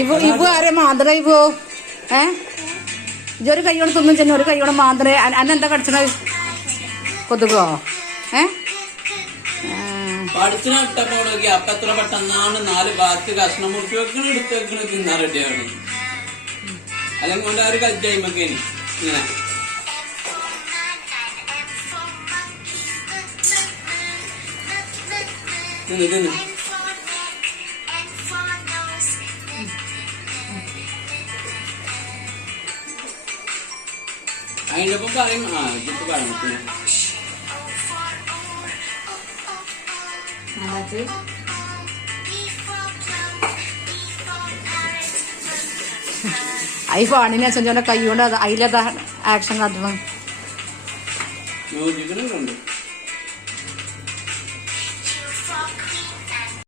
ഇവ ആരെ മാന്തറ ഇവോ ഇജൊരു കൈയോടെ തിന്നും ചെന്നു ഒരു കൈയോടെ മാന്തറ അന്നെന്താ കടിച്ചത് കൊതുകോ പഠിച്ചിട്ടപ്പോഴൊക്കെ അപ്പൊ എത്ര പെട്ടെന്നാണ് 4 ഭാഗത്ത് കഷ്ണം മുറിച്ച് വെക്കണ എടുത്ത് വെക്കണ തിന്നാ റെഡിയാണ്. അല്ലെങ്കിൽ കൊണ്ട് അവര് കജ്ജായ്മൊക്കെ ഇങ്ങനെ തിന്ന് അതിന്റെ ഒപ്പം പറയും ഇതിപ്പോ പറഞ്ഞു ഈ ഫോണിനെ ചെഞ്ചോന്റെ കൈ കൊണ്ട് അതിലതാ ആക്ഷൻ കാട്ടണം. യോജിക്കുന്നുണ്ട്.